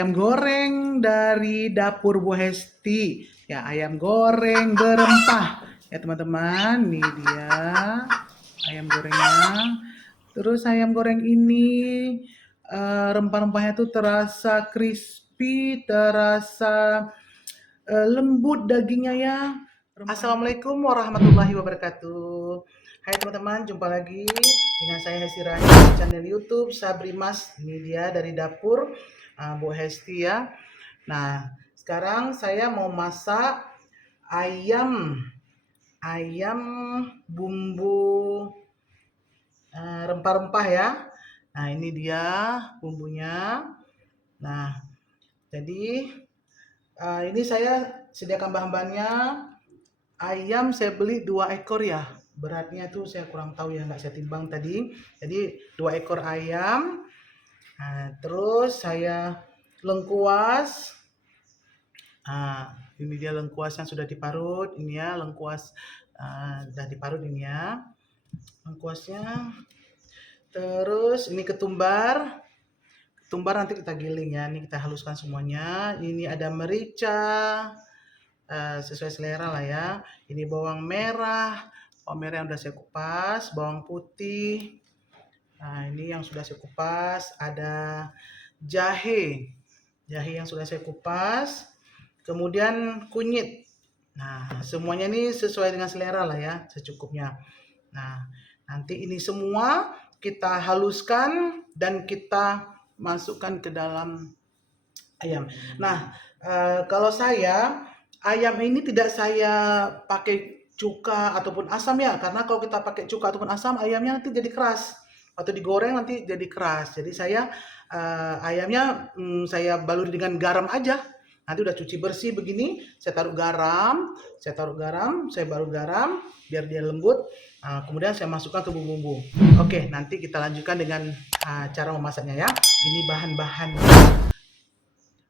ayam goreng dari dapur Bu Hesti. Ya, ayam goreng berempah. Ya, teman-teman, ini dia ayam gorengnya. Terus ayam goreng ini rempah-rempahnya tuh terasa crispy, terasa lembut dagingnya ya. Assalamualaikum warahmatullahi wabarakatuh. Hai teman-teman, jumpa lagi dengan saya Hesti Rahim di channel YouTube Sabri Mas. Ini dia dari dapur Bu Hesti ya. Nah, sekarang saya mau masak ayam bumbu rempah-rempah ya. Nah, ini dia bumbunya. Nah, jadi ini saya sediakan bahan-bahannya. Ayam saya beli 2 ekor ya. Beratnya tuh saya kurang tahu ya, nggak saya timbang tadi. Jadi 2 ekor ayam. Nah, terus saya lengkuas. Nah, ini dia lengkuas yang sudah diparut. Ini ya lengkuas sudah diparut ini ya. Lengkuasnya. Terus ini ketumbar. Ketumbar nanti kita giling ya. Ini kita haluskan semuanya. Ini ada merica. Sesuai selera lah ya. Ini bawang merah yang udah saya kupas, bawang putih. Nah, ini yang sudah saya kupas, ada jahe yang sudah saya kupas, kemudian kunyit. Nah, semuanya ini sesuai dengan selera lah ya, secukupnya. Nah, nanti ini semua kita haluskan dan kita masukkan ke dalam ayam. Nah, kalau saya ayam ini tidak saya pakai cuka ataupun asam ya, karena kalau kita pakai cuka ataupun asam ayamnya nanti jadi keras atau digoreng nanti jadi keras. Jadi saya ayamnya saya baluri dengan garam aja. Nanti udah cuci bersih begini, saya taruh garam, saya baru garam biar dia lembut. Kemudian saya masukkan ke bumbu-bumbu. Oke, nanti kita lanjutkan dengan cara memasaknya ya. Ini bahan-bahan.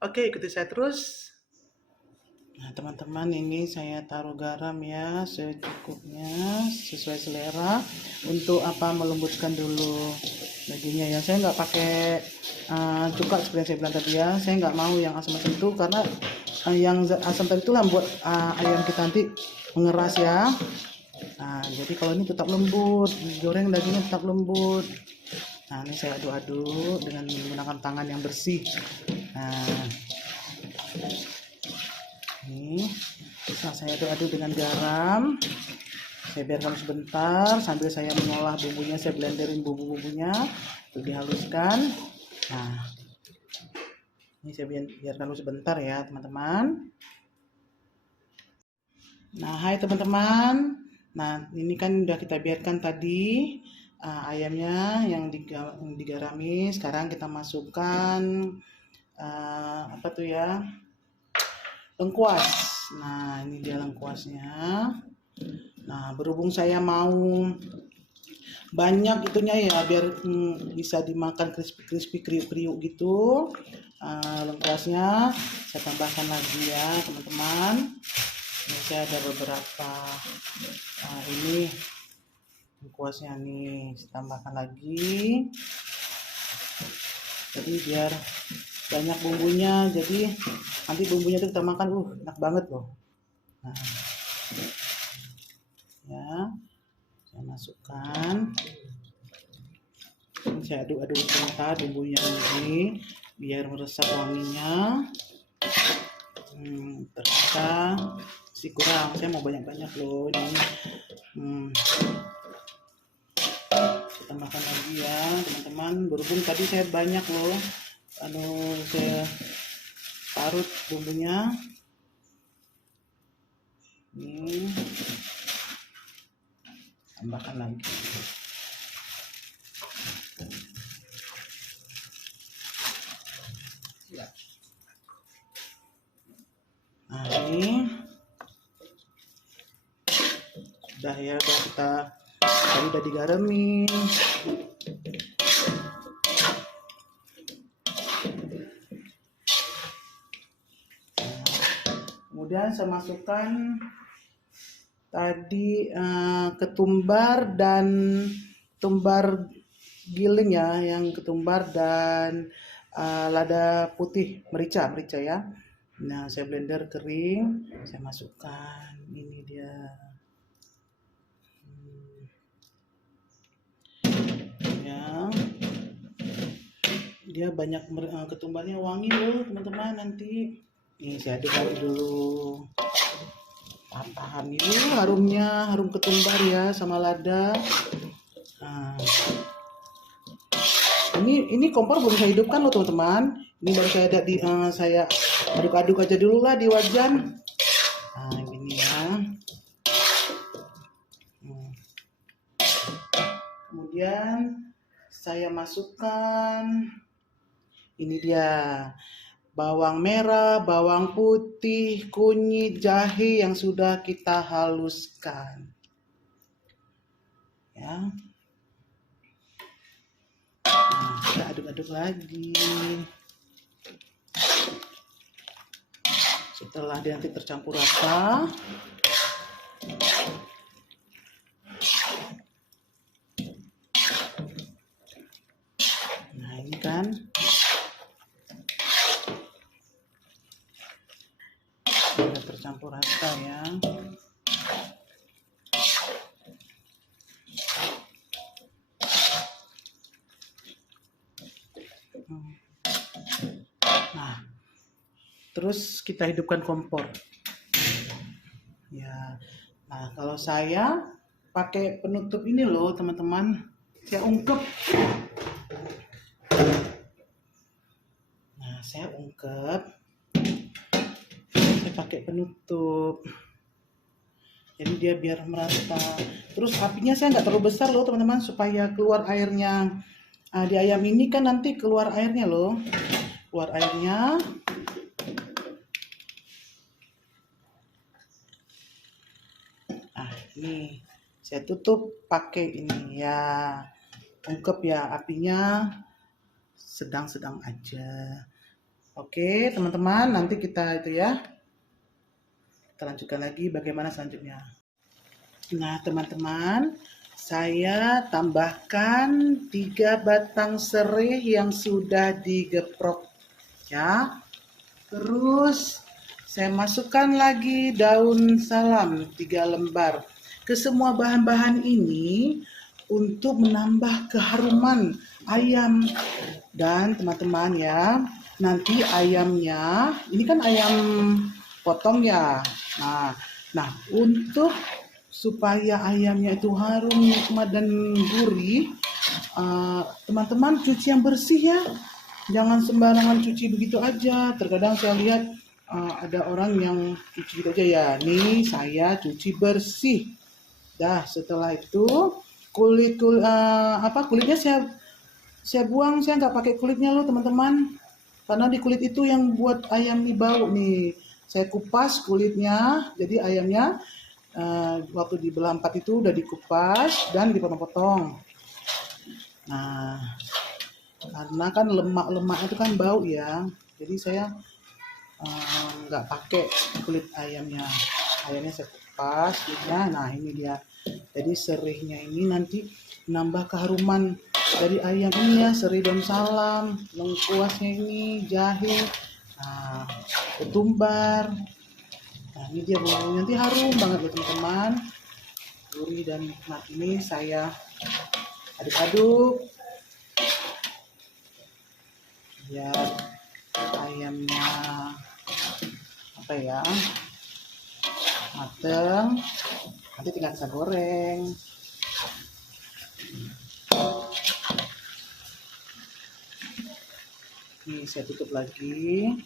Oke, ikuti saya terus. Nah, teman-teman, ini saya taruh garam ya secukupnya, sesuai selera. Untuk melembutkan dulu dagingnya ya. Saya nggak pakai cuka seperti yang saya bilang tadi ya. Saya nggak mau yang asam-asam itu karena yang asam tadi itu buat ayam kita nanti mengeras ya. Nah, jadi kalau ini tetap lembut, digoreng dagingnya tetap lembut. Nah, ini saya aduk-aduk dengan menggunakan tangan yang bersih. Nah, ini saya aduk-aduk dengan garam. Saya biarkan sebentar sambil saya mengolah bumbunya. Saya blenderin bumbu-bumbunya untuk dihaluskan. Nah, ini saya biarkan dulu sebentar ya teman-teman. Nah, hai teman-teman. Nah, ini kan udah kita biarkan tadi ayamnya yang digarami. Sekarang kita masukkan apa tuh ya, lengkuas. Nah, ini dia lengkuasnya. Nah, berhubung saya mau banyak itunya ya biar bisa dimakan crispy kriuk-kriuk gitu. Lengkuasnya saya tambahkan lagi ya teman-teman. Ini saya ada beberapa. Ini lengkuasnya nih saya tambahkan lagi. Jadi biar banyak bumbunya, jadi nanti bumbunya itu kita makan enak banget loh. Nah, ya saya masukkan, ini saya aduk-aduk sebentar bumbunya ini biar meresap wanginya. Ternyata masih kurang, saya mau banyak-banyak loh ini. Kita makan lagi ya teman-teman, berhubung tadi saya banyak loh saya parut bumbunya. Ini tambahkan lagi. Ya. Nah, ini udah ya, kita tadi udah digarami. Kemudian saya masukkan tadi ketumbar dan tumbar giling ya, yang ketumbar dan lada putih merica ya. Nah, saya blender kering, saya masukkan. Ini dia. Ya, dia banyak ketumbarnya wangi loh teman-teman nanti. Nih saya aduk dulu. Paham ini harumnya, harum ketumbar ya sama lada. Nah, ini kompor belum saya hidupkan loh teman-teman. Ini baru saya aduk-aduk aja dulu lah di wajan. Nah gini ya. Kemudian saya masukkan, ini dia, bawang merah, bawang putih, kunyit, jahe yang sudah kita haluskan. Ya. Nah, kita aduk-aduk lagi. Setelah dia nanti tercampur rata, nah ini kan sudah tercampur rata ya. Nah, terus kita hidupkan kompor. Ya, nah kalau saya pakai penutup ini loh teman-teman, saya ungkep. Nah, saya pakai penutup. Jadi dia biar merata. Terus apinya saya nggak terlalu besar loh teman-teman, supaya keluar airnya. Nah, di ayam ini kan nanti keluar airnya loh, keluar airnya. Nah, ini saya tutup pakai ini ya, ungkep ya, apinya sedang-sedang aja. Oke teman-teman, nanti kita itu ya, kita lanjutkan lagi bagaimana selanjutnya. Nah teman-teman, saya tambahkan 3 batang serai yang sudah digeprok ya. Terus saya masukkan lagi daun salam 3 lembar. Ke semua bahan-bahan ini untuk menambah keharuman ayam. Dan teman-teman ya, nanti ayamnya, ini kan ayam potong ya. Nah, untuk supaya ayamnya itu harum, nikmat dan gurih, teman-teman cuci yang bersih ya. Jangan sembarangan cuci begitu aja. Terkadang saya lihat ada orang yang cuci gitu aja ya. Nih saya cuci bersih. Dah setelah itu kulitnya saya buang. Saya nggak pakai kulitnya loh teman-teman. Karena di kulit itu yang buat ayam nih bau nih. Saya kupas kulitnya. Jadi ayamnya waktu dibelah 4 itu udah dikupas dan dipotong-potong. Nah, karena kan lemak-lemak itu kan bau ya, jadi saya nggak pakai kulit ayamnya saya kupas kulitnya. Nah ini dia, jadi serihnya ini nanti nambah keharuman dari ayam ini ya, serai daun salam, lengkuasnya ini, jahe, nah ketumbar. Nah ini dia bumbunya, nanti harum banget ya teman-teman, gurih dan nikmat. Ini saya aduk-aduk biar ayamnya mateng. Nanti tinggal kita goreng. Ini saya tutup lagi,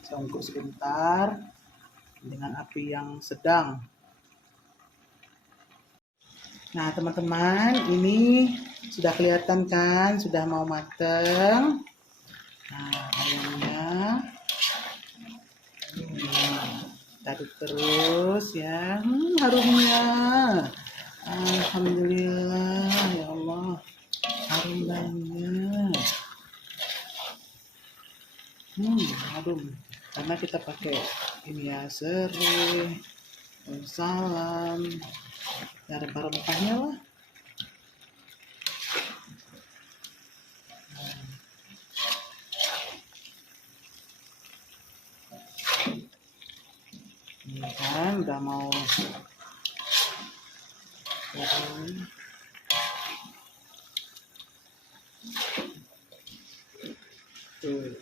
saya ungkep sebentar dengan api yang sedang. Nah teman-teman, ini sudah kelihatan kan, sudah mau mateng. Nah ayamnya aduk terus ya. Harumnya, alhamdulillah ya Allah, harum banget. Harum karena kita pakai ini ya, serai, salam, ya rempah-rempahnya lah. udah mau goreng. Tuh.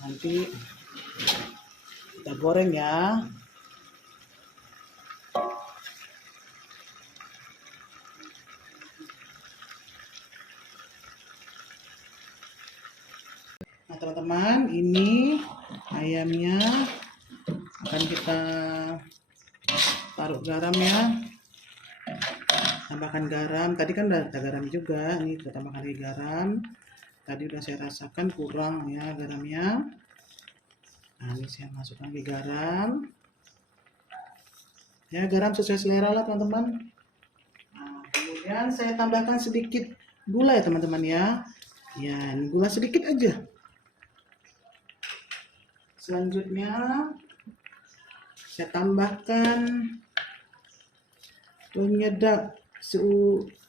Nanti kita goreng ya. Nah teman-teman, ini ayamnya akan kita taruh garam ya. Tambahkan garam, tadi kan udah ada garam juga, ini kita tambahkan lagi garam. Tadi udah saya rasakan kurang ya garamnya. Nah ini saya masukkan lagi garam. Ya garam sesuai selera lah teman-teman. Nah, kemudian saya tambahkan sedikit gula ya teman-teman ya. Ya ini gula sedikit aja. Selanjutnya saya tambahkan penyedap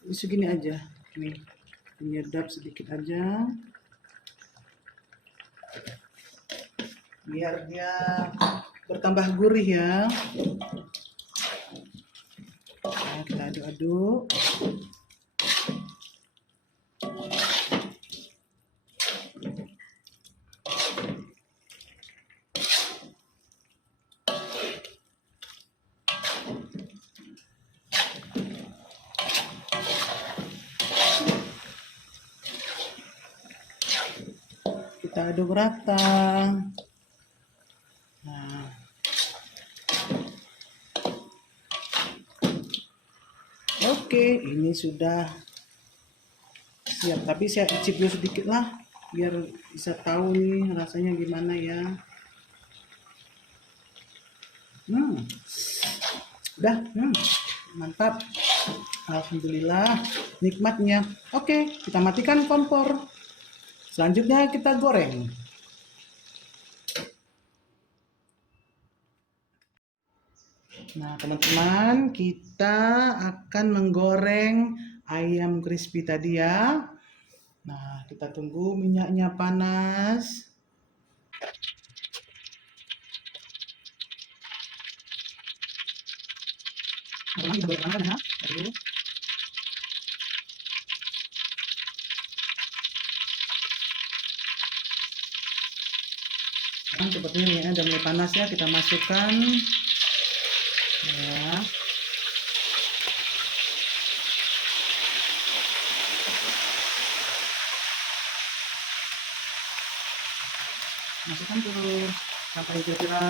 segini aja. Nih penyedap sedikit aja. Biar dia bertambah gurih ya. Nah, kita aduk-aduk. Kita aduk rata. Nah, oke, ini sudah siap. Tapi saya icip dulu sedikit lah, biar bisa tahu nih rasanya gimana ya. Udah, mantap. Alhamdulillah, nikmatnya. Oke, kita matikan kompor. Selanjutnya kita goreng. Nah, teman-teman, kita akan menggoreng ayam crispy tadi ya. Nah, kita tunggu minyaknya panas. Nah, kita goreng ya. Nah, seperti ini ya, udah mulai panas ya, kita masukkan ya. Masukkan terus sampai kira-kira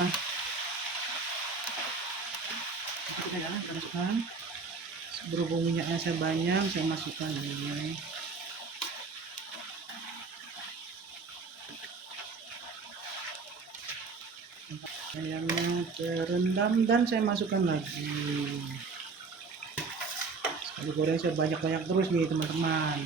kita ya, kita masukkan. Berhubung minyaknya saya banyak, saya masukkan ini. Ayamnya terendam dan saya masukkan lagi. Sekali goreng saya banyak-banyak terus nih teman-teman.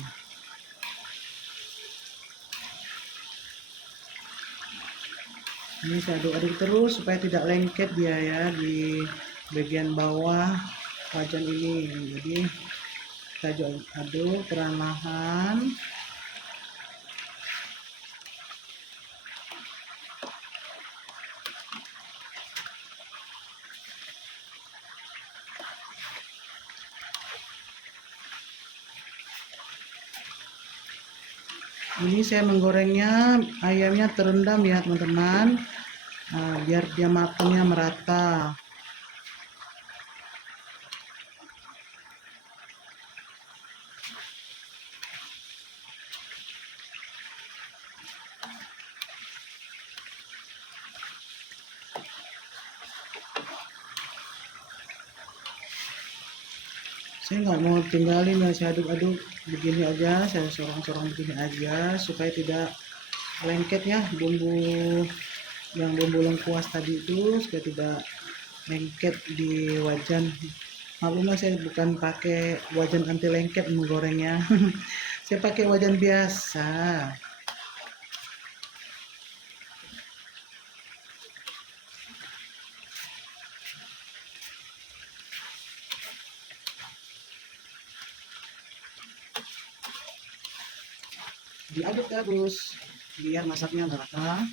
Ini saya aduk-aduk terus supaya tidak lengket dia ya di bagian bawah wajan ini. Jadi kita aduk perlahan. Ini saya menggorengnya ayamnya terendam ya teman-teman. Nah, biar dia matangnya merata. Saya nggak mau tinggalin ya, saya aduk-aduk begini aja, saya sorong-sorong begini aja supaya tidak lengket ya bumbu lengkuas tadi itu, supaya tidak lengket di wajan. Maklumlah saya bukan pakai wajan anti lengket menggorengnya. Saya pakai wajan biasa. Diaduk terus biar masaknya merata.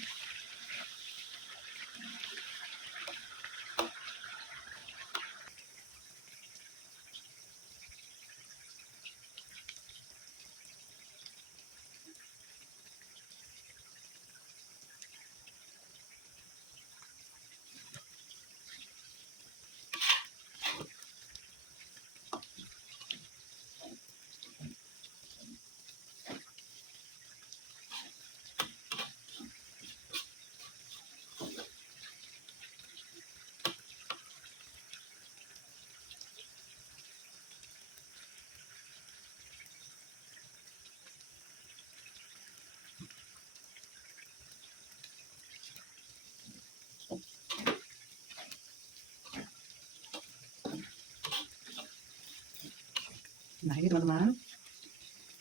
Nah ini teman-teman,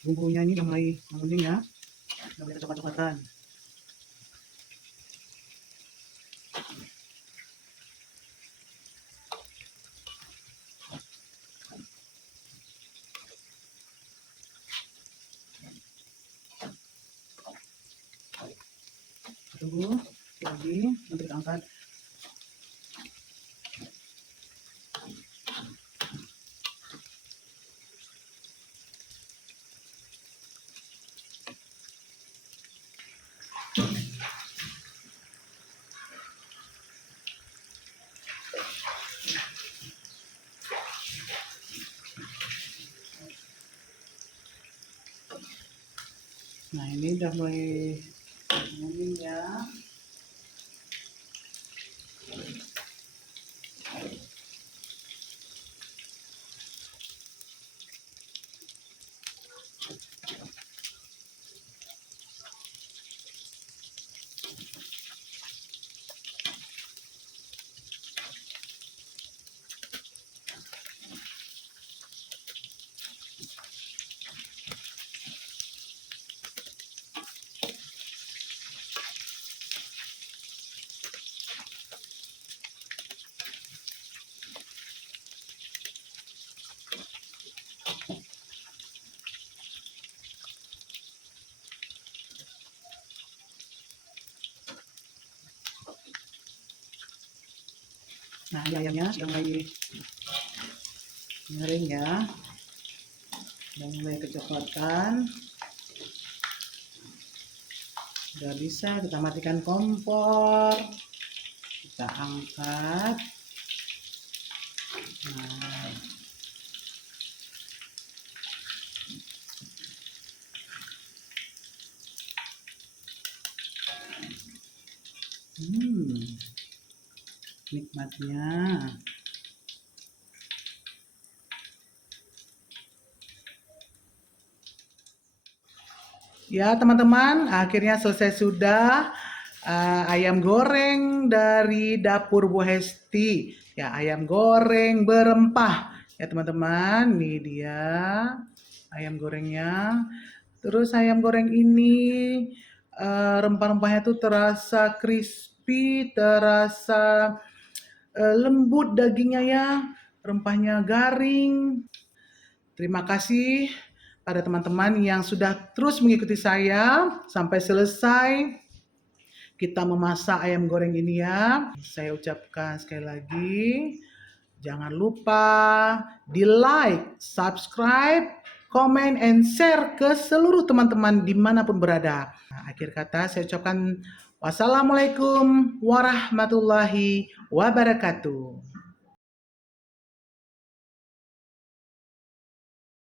bumbunya ini udah mulai menguning ya, udah mulai coklat-coklatan. Tunggu lagi nanti kita angkat. Nah ini udah mulai menguning ya. Nah ini ayamnya sudah mulai mengering ya, sudah mulai kecoklatan. Sudah bisa kita matikan kompor, kita angkat. Nah, nikmatnya. Ya teman-teman, akhirnya selesai sudah ayam goreng dari dapur Bu Hesti. Ya ayam goreng berempah. Ya teman-teman, ini dia ayam gorengnya. Terus ayam goreng ini rempah-rempahnya tuh terasa crispy, terasa lembut dagingnya ya, rempahnya garing. Terima kasih pada teman-teman yang sudah terus mengikuti saya sampai selesai kita memasak ayam goreng ini ya. Saya ucapkan sekali lagi, jangan lupa di like, subscribe, komen, and share ke seluruh teman-teman dimanapun berada. Nah, akhir kata saya ucapkan wassalamualaikum warahmatullahi wabarakatuh.